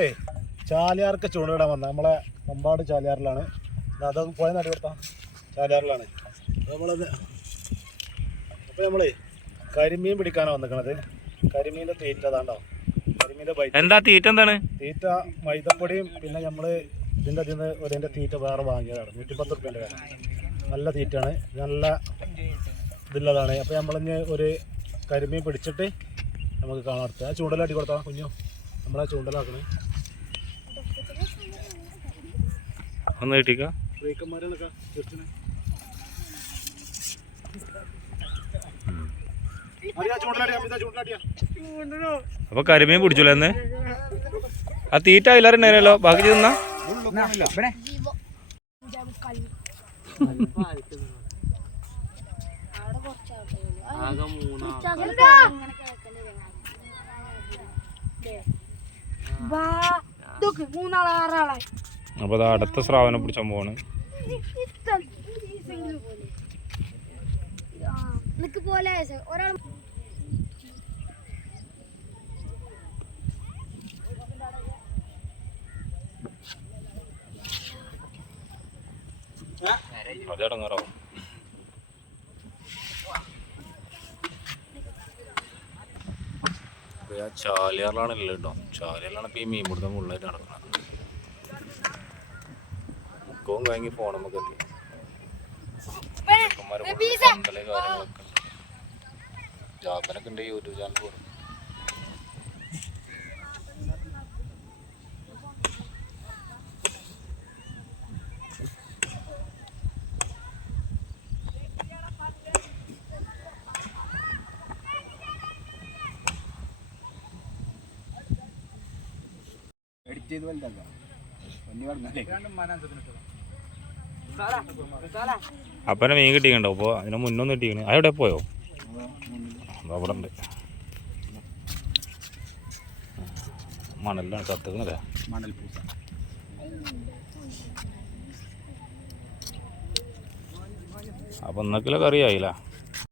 ഏ ചാലിയാർക്ക് ചൂണ്ടയിടാൻ വന്ന നമ്മളെ പമ്പാട് ചാലിയാറിലാണ്. അതൊന്ന് പോയ നടി കൊടുത്താ. ചാലിയാറിലാണ്. നമ്മളത് അപ്പോൾ നമ്മളേ കരിമീൻ പിടിക്കാനാണ് വന്നിക്കണത്. കരിമീന്റെ തീറ്റ അതാണ്ടോ? കരിമീന്റെ ബൈറ്റ്. എന്താ തീറ്റ എന്താണ്? തീറ്റ മൈദപ്പൊടിയും പിന്നെ നമ്മൾ ഇതിന്റെ അതിൽ നിന്ന് ഒരേന്റെ തീറ്റ വേറെ വാങ്ങിയതാണ്. നൂറ്റിപ്പത്ത് റുപ്യേന്റെ വില. നല്ല തീറ്റയാണ്. നല്ല ഇതുള്ളതാണ് അപ്പോൾ നമ്മളിഞ്ഞ് ഒരു കരിമീൻ പിടിച്ചിട്ട് നമുക്ക് കാണാൻ അടുത്ത്. ആ ചൂണ്ടലാട്ടി കൊടുത്താ കുഞ്ഞു? നമ്മളാ ചൂണ്ടലാക്കണേ. ഒന്ന് കിട്ടിക്ക? ചൂണ്ടലാട്ടിയാ അപ്പൊ കരിമീൻ പിടിച്ചല്ലോ എന്ന് ആ തീറ്റ ഇല്ലാറുണ്ടായിരുന്നല്ലോ ബാക്കി തിന്നാ? ആകെ ആറാളായി അപ്പൊ അത് അടുത്ത സ്രാവനെ പിടിച്ചാൻ പോവാണ്. നിക്ക് പോലെ അതടങ്ങാറാവും ചാലിയാറിലാണ് ഉള്ളത് കേട്ടോ. ചാലിയാറിലാണ് ഇപ്പൊ ഈ മീൻ പിടുത്തം മുള്ളായിട്ട് നടക്കുന്നത്. മുക്കവും കഴിഞ്ഞ് ഫോൺ നമുക്ക് എത്തി. ചെക്കന്മാരെ കാര്യങ്ങളൊക്കെ. ജാപ്പനൊക്കെ ഉണ്ട് യൂട്യൂബ് ചാനൽ പോലും ചെയ്ത് വലുതാക്കാം. അപ്പനെ മീൻ കിട്ടിയിട്ടുണ്ടോ അപ്പോൾ അതിന് മുന്നൊന്നും കിട്ടിക്കണ്. അതെവിടെ പോയോ? അവിടെ ഉണ്ട്. മണലിലാണ് ചത്തുക്കണല്ലേ മണൽ പൂസ അപ്പോൾ ഇന്നൊക്കെ കറി ആയില്ല